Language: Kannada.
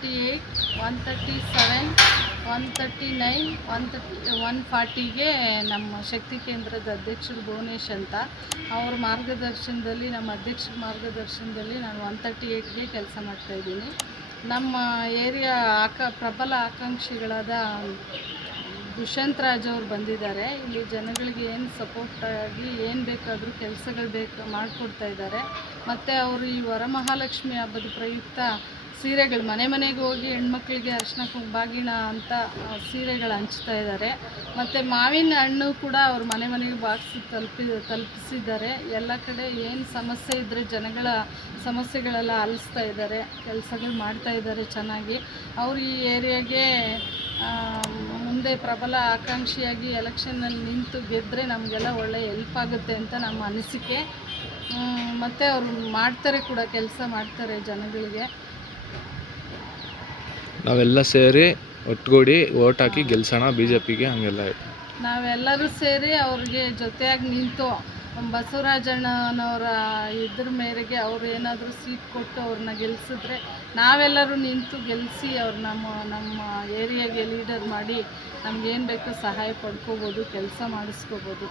138, 137, 139, 140ಗೆ ನಮ್ಮ ಶಕ್ತಿ ಕೇಂದ್ರದ ಅಧ್ಯಕ್ಷರು ಭುವನೇಶ್ ಅಂತ ಅವ್ರ ಮಾರ್ಗದರ್ಶನದಲ್ಲಿ, ನಮ್ಮ ಅಧ್ಯಕ್ಷರ ಮಾರ್ಗದರ್ಶನದಲ್ಲಿ ನಾನು 138ಗೆ ಕೆಲಸ ಮಾಡ್ತಾಯಿದ್ದೀನಿ. ನಮ್ಮ ಏರಿಯಾ ಪ್ರಬಲ ಆಕಾಂಕ್ಷಿಗಳಾದ ದುಷ್ಯಂತ್ ರಾಜ್ ಅವರು ಬಂದಿದ್ದಾರೆ. ಇಲ್ಲಿ ಜನಗಳಿಗೆ ಏನು ಸಪೋರ್ಟ್ ಆಗಿ ಏನು ಬೇಕಾದರೂ ಕೆಲಸಗಳು ಮಾಡಿಕೊಡ್ತಾ ಇದ್ದಾರೆ. ಮತ್ತು ಅವರು ಈ ವರಮಹಾಲಕ್ಷ್ಮಿ ಹಬ್ಬದ ಪ್ರಯುಕ್ತ ಸೀರೆಗಳು ಮನೆ ಮನೆಗೆ ಹೋಗಿ ಹೆಣ್ಮಕ್ಳಿಗೆ ಅರಿಶಿನ ಬಾಗಿಣ ಅಂತ ಸೀರೆಗಳು ಹಂಚ್ತಾ ಇದ್ದಾರೆ. ಮತ್ತು ಮಾವಿನ ಹಣ್ಣು ಕೂಡ ಅವ್ರು ಮನೆ ಮನೆಗೆ ಬಾಕ್ಸ್ ತಲುಪಿಸಿದ್ದಾರೆ. ಎಲ್ಲ ಕಡೆ ಏನು ಸಮಸ್ಯೆ ಇದ್ದರೆ ಜನಗಳ ಸಮಸ್ಯೆಗಳೆಲ್ಲ ಆಲಿಸ್ತಾ ಇದ್ದಾರೆ, ಕೆಲಸಗಳು ಮಾಡ್ತಾ ಇದ್ದಾರೆ ಚೆನ್ನಾಗಿ. ಅವರು ಈ ಏರಿಯಾಗೆ ಮುಂದೆ ಪ್ರಬಲ ಆಕಾಂಕ್ಷಿಯಾಗಿ ಎಲೆಕ್ಷನ್ನಲ್ಲಿ ನಿಂತು ಗೆದ್ದರೆ ನಮಗೆಲ್ಲ ಒಳ್ಳೆಯ ಹೆಲ್ಪ್ ಆಗುತ್ತೆ ಅಂತ ನಮ್ಮ ಅನಿಸಿಕೆ. ಮತ್ತು ಅವರು ಮಾಡ್ತಾರೆ ಕೂಡ, ಕೆಲಸ ಮಾಡ್ತಾರೆ ಜನಗಳಿಗೆ. ನಾವೆಲ್ಲ ಸೇರಿ ಒಟ್ಟುಗೂಡಿ ಓಟ್ ಹಾಕಿ ಗೆಲ್ಸೋಣ BJPಗೆ, ಹಂಗೆಲ್ಲ ನಾವೆಲ್ಲರೂ ಸೇರಿ ಅವ್ರಿಗೆ ಜೊತೆಯಾಗಿ ನಿಂತು ಬಸವರಾಜಣ್ಣನವರ ಇದ್ರ ಮೇರೆಗೆ ಅವ್ರು ಏನಾದರೂ ಸೀಟ್ ಕೊಟ್ಟು ಅವ್ರನ್ನ ಗೆಲ್ಲಿಸಿದ್ರೆ ನಾವೆಲ್ಲರೂ ನಿಂತು ಗೆಲ್ಲಿಸಿ ಅವ್ರು ನಮ್ಮ ಏರಿಯಾಗೆ ಲೀಡರ್ ಮಾಡಿ ನಮಗೇನು ಬೇಕೋ ಸಹಾಯ ಪಡ್ಕೋಬೋದು, ಕೆಲಸ ಮಾಡಿಸ್ಕೋಬೋದು.